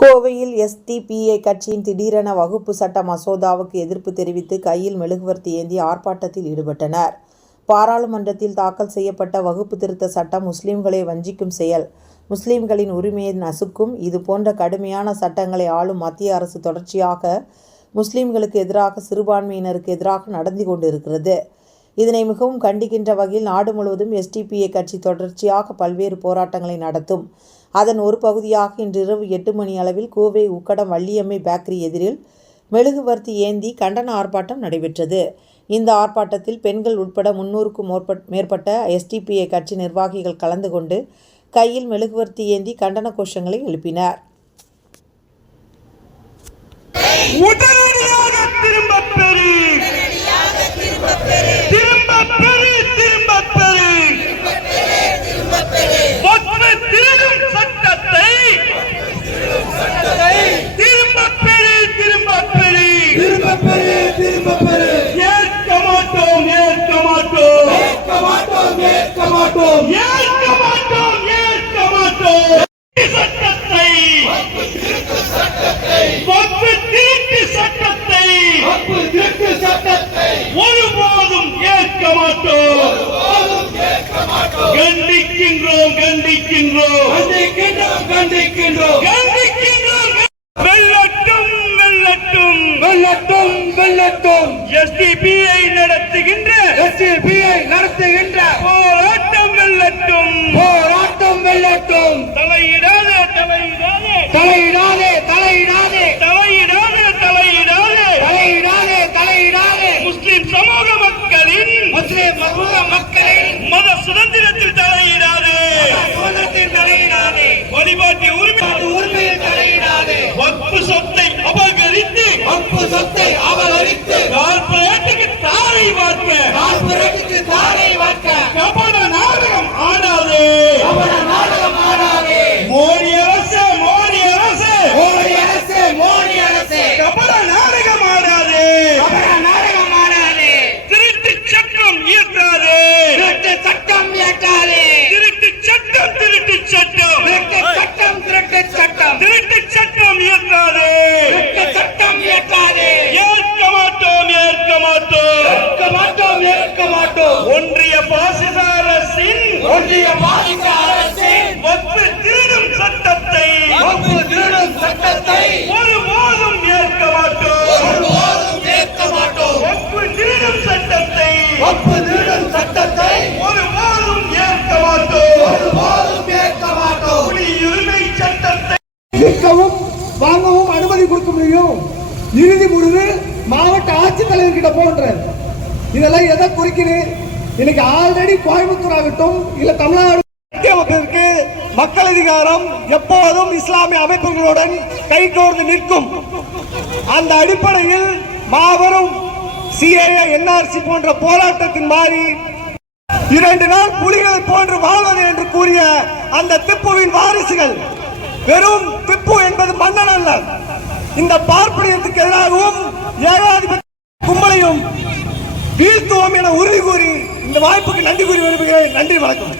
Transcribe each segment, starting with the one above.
கோவையில் எஸ்டிபிஐ கட்சியின் திடீரென வகுப்பு சட்ட மசோதாவுக்கு எதிர்ப்பு தெரிவித்து கையில் மெழுகுவர்த்தி ஏந்தி ஆர்ப்பாட்டத்தில் ஈடுபட்டனர். பாராளுமன்றத்தில் தாக்கல் செய்யப்பட்ட வகுப்பு திருத்த சட்டம் முஸ்லிம்களை வஞ்சிக்கும் செயல், முஸ்லிம்களின் உரிமையை நசுக்கும். இதுபோன்ற கடுமையான சட்டங்களை ஆளும் மத்திய அரசு தொடர்ச்சியாக முஸ்லிம்களுக்கு எதிராக, சிறுபான்மையினருக்கு எதிராக நடந்து கொண்டிருக்கிறது. இதனை மிகவும் கண்டிக்கின்ற வகையில் நாடு முழுவதும் எஸ்டிபிஐ கட்சி தொடர்ச்சியாக பல்வேறு போராட்டங்களை நடத்தும். அதன் ஒரு பகுதியாக இன்று இரவு 8 மணி அளவில் கோவை உக்கடம் வள்ளியம்மை பேக்கரி எதிரில் மெழுகுவர்த்தி ஏந்தி கண்டன ஆர்ப்பாட்டம் நடைபெற்றது. இந்த ஆர்ப்பாட்டத்தில் பெண்கள் உட்பட 300க்கும் மேற்பட்ட எஸ்டிபிஐ கட்சி நிர்வாகிகள் கலந்து கொண்டு கையில் மெழுகுவர்த்தி ஏந்தி கண்டன கோஷங்களை எழுப்பினர். ஒருபோதும் ஏற்க மாட்டோம். கண்டிக்கின்றோம் கண்டிக்கின்றோம் கண்டிக்கின்றோம் கண்டிக்கின்றோம். வெல்லட்டும் வெல்லட்டும் வெல்லட்டும் வெல்லட்டும். எஸ்டிபிஐ நடத்துகின்ற போராட்டம் வெல்லட்டும் போராட்டம் வெல்லட்டும். தலையிடாதே தலையிடாதே தலையிடாதே தலையிடாதே தலையிடாதே தலையிடாதே தலையிடாதே தலையிடாதே. முஸ்லிம் சமூக மக்களின் மத சுதந்திரத்தில் தலையிடாதே தலையிடாதே. வழிபாட்டு உரிமையில் தலையிடாதே. வக்ஃபு சொத்தை அபகரித்து கார்ப்பரேட்டுக்கு தாரை வார்க்க கபட நாடகம் ஆடாதே. மோடி அரசு கபட நாடகம் ஆடாதே. திருட்டு சட்டம் இயற்றாதே. திருட்டு சட்டம் திருட்டு சட்டம் இயற்றாதே. ஏற்க மாட்டோம். ஒன்றிய பாசிச அரசின் வக்ஃபு திருடும் சட்டத்தை ஒருபோதும் ஏற்க மாட்டோம். வக்ஃபு திருடும் சட்டத்தை ஒருபோதும் ஏற்க மாட்டோம். குடியுரிமை சட்டத்தை விற்கவும் வாங்கவும் அனுமதி கொடுக்க முடியும். இறுதி முடிவு மாவட்ட ஆட்சித்தலைவர்கிட்ட போன்ற இதெல்லாம் எதை குறிக்குது? இன்னைக்கு ஆல்ரெடி கோயம்புத்தூர் ஆகட்டும் இல்ல தமிழ்நாடு மக்கள் அதிகாரம் எப்போதும் இஸ்லாமிய அமைப்புகளுடன் கைகோர்ந்து நிற்கும். அந்த அடிப்படையில் மாபெரும் சிஏஏ என்ஆர்சி போன்ற போராட்டத்தின் மாறி 2 நாள் புலிகளை போன்று வாழ்வது என்று கூறிய அந்த திப்புவின் வாரிசுகள், வெறும் திப்பு என்பது மன்னன் அல்ல, இந்த பார்ப்பனியத்துக்கு எதிராகவும் ஏகாதிபத்திய கும்பலையும் வீழ்த்துவோம் என உறுதி கூறி இந்த வாய்ப்புக்கு நன்றி கூறி விரும்புகிறேன். நன்றி, வணக்கம்.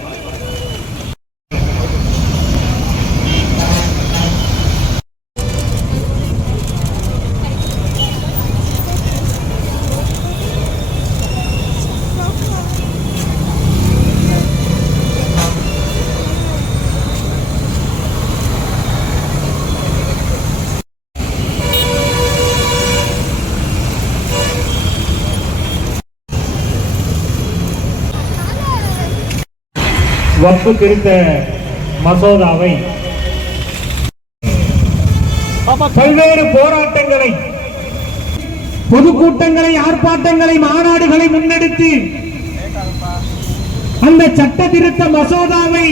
வக்ஃபு திருத்த மசோதாவை பல்வேறு போராட்டங்களை, பொதுக்கூட்டங்களை, ஆர்ப்பாட்டங்களை, மாநாடுகளை முன்னெடுத்து அந்த சட்ட திருத்த மசோதாவை